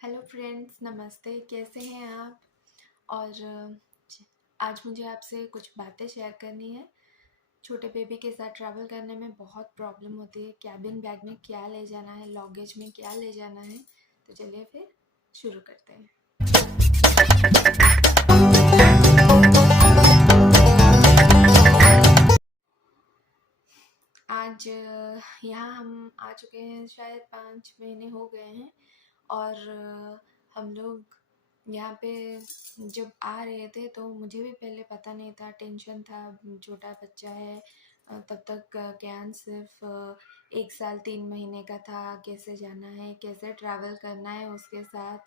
Hello friends, नमस्ते। कैसे हैं आप? और आज मुझे आपसे कुछ बातें शेयर करनी है। छोटे बेबी के साथ ट्रैवल करने में बहुत प्रॉब्लम होती है। कैबिन बैग में क्या ले जाना है, लगेज में क्या ले जाना है। तो चलिए फिर शुरू करते हैं। आज यहाँ हम आ चुके हैं, शायद 5 महीने हो गए हैं। और हम लोग यहाँ पे जब आ रहे थे तो मुझे भी पहले पता नहीं था, टेंशन था। छोटा बच्चा है। तब तक ज्ञान सिर्फ 1 साल 3 महीने का था। कैसे जाना है, कैसे ट्रैवल करना है उसके साथ,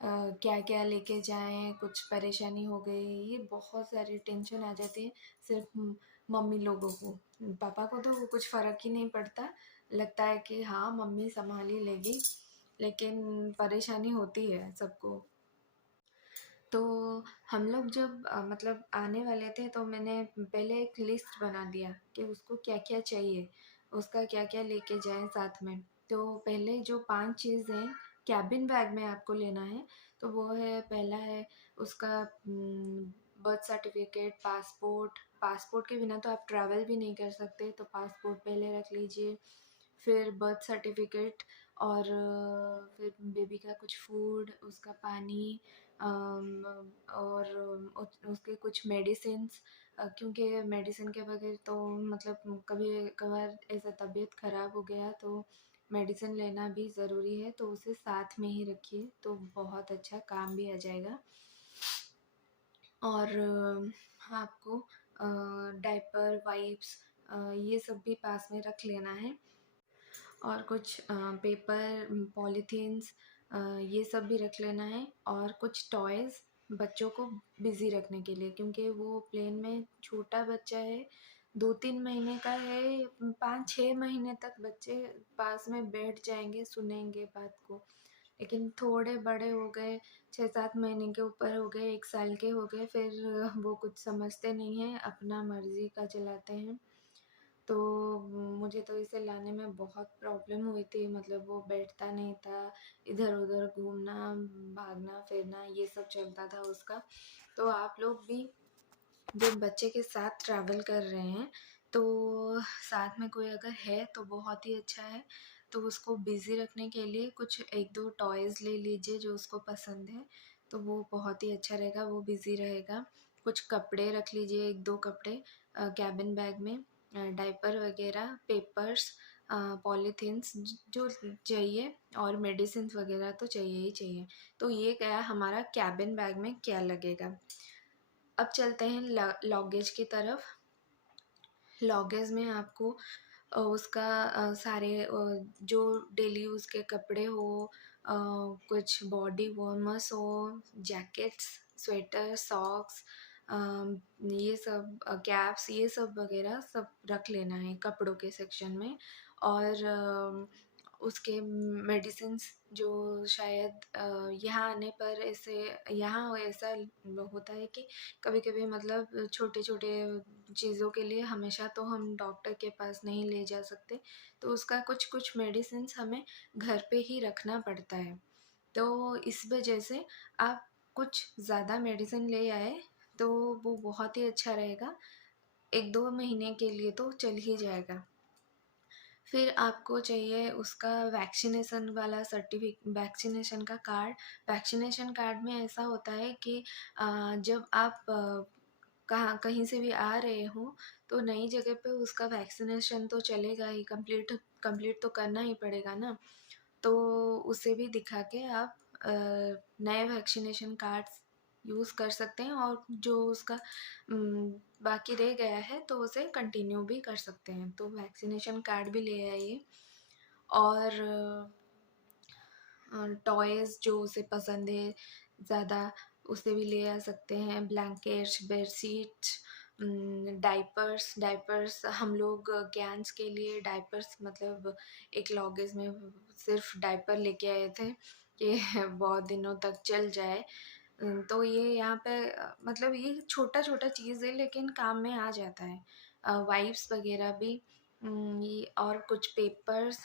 क्या क्या लेके जाएं, कुछ परेशानी हो गई, ये बहुत सारी टेंशन आ जाती है सिर्फ मम्मी लोगों को। पापा को तो कुछ फ़र्क ही नहीं पड़ता, लगता है कि हाँ मम्मी संभाल ही लेगी, लेकिन परेशानी होती है सबको। तो हम लोग जब मतलब आने वाले थे तो मैंने पहले एक लिस्ट बना दिया कि उसको क्या क्या चाहिए, उसका क्या क्या लेके जाएं साथ में। तो पहले जो 5 चीज़ें कैबिन बैग में आपको लेना है, तो वो है, पहला है उसका बर्थ सर्टिफिकेट, पासपोर्ट। पासपोर्ट के बिना तो आप ट्रैवल भी नहीं कर सकते, तो पासपोर्ट पहले रख लीजिए। फिर बर्थ सर्टिफिकेट, और फिर बेबी का कुछ फूड, उसका पानी, और उसके कुछ मेडिसिन्स, क्योंकि मेडिसिन के बगैर तो मतलब कभी कभार ऐसा तबीयत ख़राब हो गया तो मेडिसिन लेना भी ज़रूरी है, तो उसे साथ में ही रखिए तो बहुत अच्छा काम भी आ जाएगा। और आपको डायपर, वाइप्स, ये सब भी पास में रख लेना है। और कुछ पेपर, पॉलीथीन्स, ये सब भी रख लेना है। और कुछ टॉयज़ बच्चों को बिज़ी रखने के लिए, क्योंकि वो प्लेन में छोटा बच्चा है, 2-3 महीने का है। 5-6 महीने तक बच्चे पास में बैठ जाएंगे, सुनेंगे बात को। लेकिन थोड़े बड़े हो गए, 6-7 महीने के ऊपर हो गए, 1 साल के हो गए, फिर वो कुछ समझते नहीं हैं, अपना मर्जी का चलाते हैं। तो मुझे तो इसे लाने में बहुत प्रॉब्लम हुई थी, मतलब वो बैठता नहीं था, इधर उधर घूमना, भागना फिरना, ये सब चलता था उसका। तो आप लोग भी जब बच्चे के साथ ट्रैवल कर रहे हैं तो साथ में कोई अगर है तो बहुत ही अच्छा है। तो उसको बिज़ी रखने के लिए कुछ 1-2 टॉयज़ ले लीजिए जो उसको पसंद है, तो वो बहुत ही अच्छा रहेगा, वो बिज़ी रहेगा। कुछ कपड़े रख लीजिए, 1-2 कपड़े कैबिन बैग में, डायपर वगैरह, पेपर्स, पॉलीथीन्स जो चाहिए, और मेडिसिन्स वगैरह तो चाहिए ही चाहिए। तो ये गया हमारा कैबिन बैग में क्या लगेगा। अब चलते हैं लगेज की तरफ। लगेज में आपको उसका सारे जो डेली यूज़ के कपड़े हो, कुछ बॉडी वार्मर्स हो, जैकेट्स, स्वेटर, सॉक्स, ये सब, कैप्स, ये सब वगैरह सब रख लेना है कपड़ों के सेक्शन में। और उसके मेडिसिन्स जो शायद यहाँ आने पर ऐसे, यहाँ ऐसा होता है कि कभी-कभी मतलब छोटे-छोटे चीज़ों के लिए हमेशा तो हम डॉक्टर के पास नहीं ले जा सकते, तो उसका कुछ-कुछ मेडिसिन्स हमें घर पे ही रखना पड़ता है। तो इस वजह से आप कुछ ज़्यादा मेडिसिन ले आए तो वो बहुत ही अच्छा रहेगा, 1-2 महीने के लिए तो चल ही जाएगा। फिर आपको चाहिए उसका वैक्सीनेशन वाला वैक्सीनेशन का कार्ड। वैक्सीनेशन कार्ड में ऐसा होता है कि जब आप कहाँ कहीं से भी आ रहे हो तो नई जगह पे उसका वैक्सीनेशन तो चलेगा ही, कंप्लीट कंप्लीट तो करना ही पड़ेगा ना। तो उसे भी दिखा के आप नए वैक्सीनेशन कार्ड्स यूज़ कर सकते हैं, और जो उसका उम, बाकी रह गया है तो उसे कंटिन्यू भी कर सकते हैं। तो वैक्सीनेशन कार्ड भी ले आइए। और टॉयज़ जो उसे पसंद है ज़्यादा, उसे भी ले आ सकते हैं। Blankets, bedsheets, diapers. डाइपर्स हम लोग ज्ञान्स के लिए डाइपर्स, मतलब एक लगेज में सिर्फ डाइपर लेके आए थे कि बहुत दिनों तक चल जाए। तो ये यहाँ पे मतलब ये छोटा-छोटा चीज़ है लेकिन काम में आ जाता है। वाइप्स वगैरह भी ये और कुछ पेपर्स,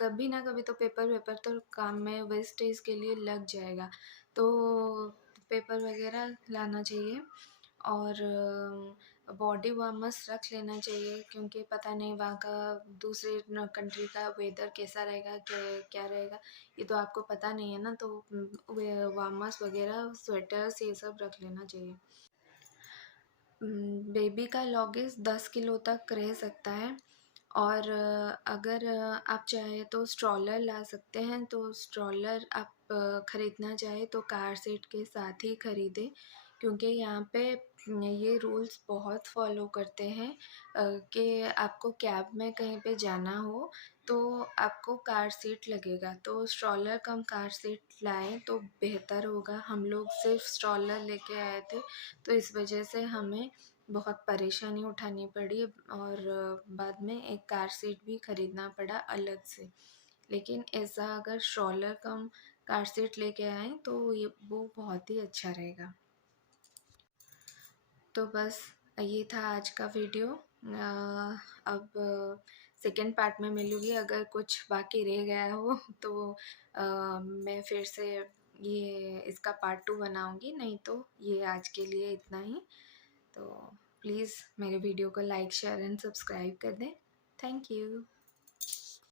कभी ना कभी तो पेपर वेपर तो काम में वेस्टेज के लिए लग जाएगा, तो पेपर वगैरह लाना चाहिए। और बॉडी वार्मर्स रख लेना चाहिए, क्योंकि पता नहीं वहाँ का दूसरे कंट्री का वेदर कैसा रहेगा, क्या रहेगा, ये तो आपको पता नहीं है ना, तो वार्मर्स वगैरह स्वेटर्स ये सब रख लेना चाहिए। बेबी का लॉगेज 10 किलो तक रह सकता है, और अगर आप चाहें तो स्ट्रॉलर ला सकते हैं, तो स्ट्रॉलर आप ख़रीदना चाहें तो कार सीट के साथ ही ख़रीदें, क्योंकि यहाँ पे ये रूल्स बहुत फॉलो करते हैं कि आपको कैब में कहीं पे जाना हो तो आपको कार सीट लगेगा, तो स्ट्रॉलर कम कार सीट लाएं तो बेहतर होगा। हम लोग सिर्फ स्ट्रॉलर लेके आए थे, तो इस वजह से हमें बहुत परेशानी उठानी पड़ी, और बाद में एक कार सीट भी ख़रीदना पड़ा अलग से। लेकिन ऐसा अगर स्ट्रॉलर कम कार सीट लेके आएँ तो ये वो बहुत ही अच्छा रहेगा। तो बस ये था आज का वीडियो। अब सेकंड पार्ट में मिलूँगी, अगर कुछ बाकी रह गया हो तो मैं फिर से ये इसका पार्ट 2 बनाऊँगी, नहीं तो ये आज के लिए इतना ही। तो प्लीज़ मेरे वीडियो को लाइक शेयर एंड सब्सक्राइब कर दें। Thank you.